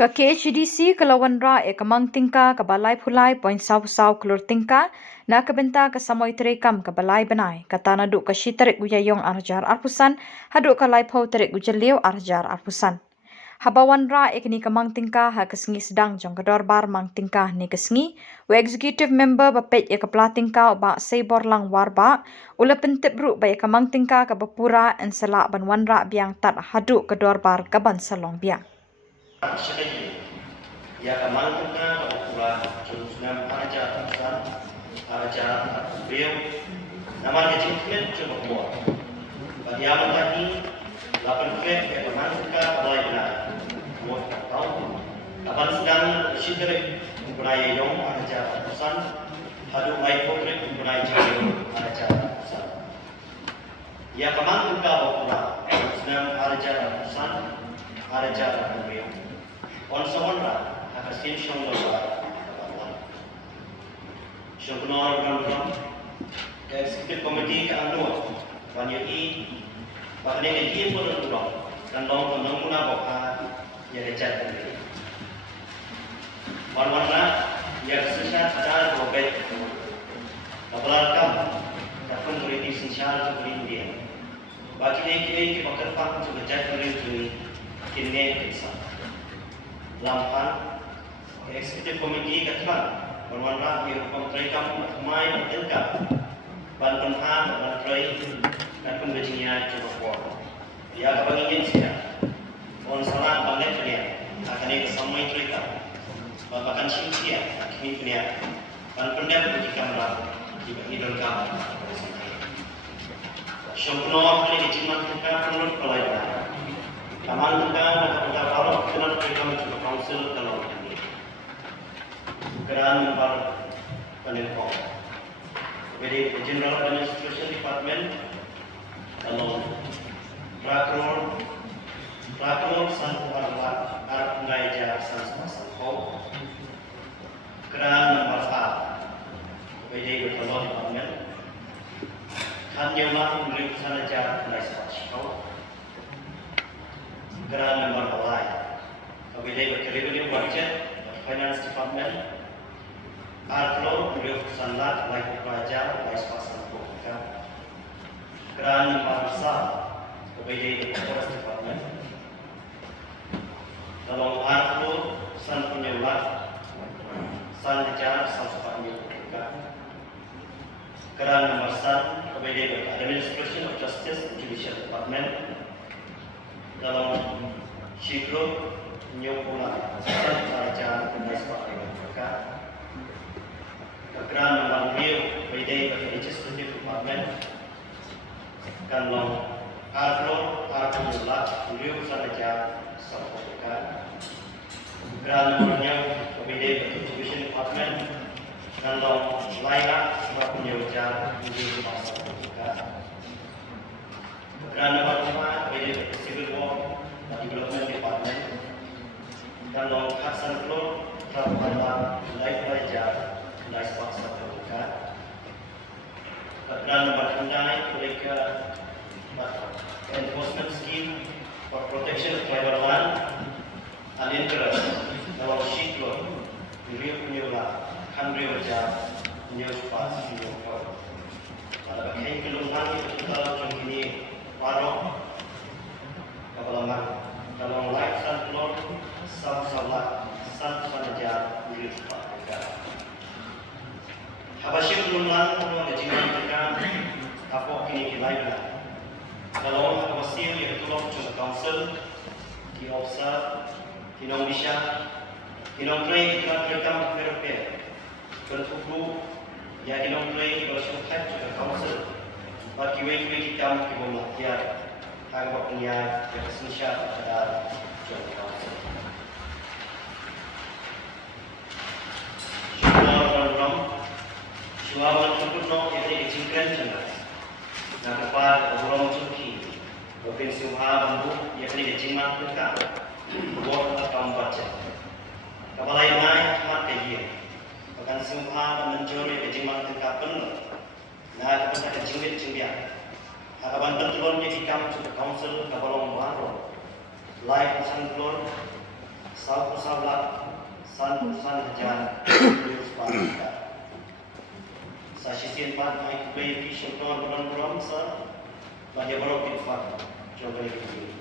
Ka KHDC kalawan ra e kamang tingka ka balay phulai point saw klur tingka na kabenta ka samoy terekam ka balay banai kata na du ka shitarik guyayong arjar arpusan hadu ka lai phau terik gujaliu arjar arpusan. Habawan ra ekni kamang tingka ha kesngi sedang jong kador bar mang tingka ni kesngi we executive member bapet e kapla tingka ba seibor lang warba ula pentip ru ba e kamang tingka ka bapura ensela banwan ra biang tat hadu kador bar kaban salong biang. Ya kamang tengah pula jurusnya araja tulisan araja beliau nama kecil cuma buat bagi aman tadi 8 kek ya kamang tengah mulai benar buat tahu kapan sedang bersyukur mempunyai yang araja tulisan hadu mai potret mempunyai jauh araja tulisan ya kamang tengah pula jurusnya araja tulisan araja beliau on someone Asin syong dosa, syong penor program, executive committee ke anu, banyak bahkan yang dia pun berdoa dan long tentang muna bapa yang recat ini. Warna yang sesat cara berbeda, apalagi dapat beriti sensal seperti India. Bagi ini kita bakal juga jadi beriti kini kita lampan executive committee katman berwarna biru kontrai kamu main tengkap ban penhan ban trai dan pembecinya cukup kuat dia kebangian sih on salah banget dia akan ini samai cerita bahkan sinsia kini punya ban pendek di kamera di idol kamu syukur kali dijimat tengkap menurut pelayanan kaman tengkap dan kita baru kenal kamu juga council kalau Grand Member Penelpon. Jadi General Administration Department along Prakor San Warwat Arab Ngaja San Sanho Grand Member 5 jadi Betul Department Kan Yoma Unrik Sanaja Naiswachko Grand Member 5 jadi Betul Budget Finance Department Arlo beliau sangat baik pelajar baik pasal bukan Grand Parsa kepada Forest Department dalam Arlo san penyulat san kejar san sepanjang bukan Grand Parsa kepada Administration of Justice Judicial Department dalam Shigro Nyopula san pelajar baik pasal bukan Grand Member Beliau Legislative Department Kalau Arlo Mulat Beliau saja Sampaikan Grand Membernya Beliau Education Department Kalau Laila Sebab Penyujar Beliau Sampaikan Grand Member 5 Beliau Civil War Development Department Kalau Hasan Klo Rabbala Life Raja Nice box of the Grand Number 9, mereka enforcement scheme for protection of tribal land and interest dalam Shiklo, Rio Punyula, Kandri Wajah, New Spas, New York. Pada bagian keluhan itu kita jom ini warok kapalaman dalam life san Lord, salat, san sanaja, Rio Spas. Habasya penulang untuk kejiman mereka apa kini kilailah. Kalau habasya yang tolong cuma council, di officer, di nomisha, di nomplay kita berpikir bertubuh, ya di nomplay bersyukur cuma council. Bagi wei kita mungkin melakukan agak punya yang semisal pada cuma council. Suawan Kutuno yang dicingkan jelas. Nah, kepada orang Turki, provinsi Bambu yang dicingkan dekat, buat atau membaca. Kepala yang naik mat kajian, bahkan semua mencuri dicingkan dekat penuh. Nah, kepada kecingit. Harapan bertelurnya di kampus council kepala baru, live santlor, Sau kusabla san hajan Spalita. Sa sisin pan ay play kisyo ton sa Bagaimana kita coba itu,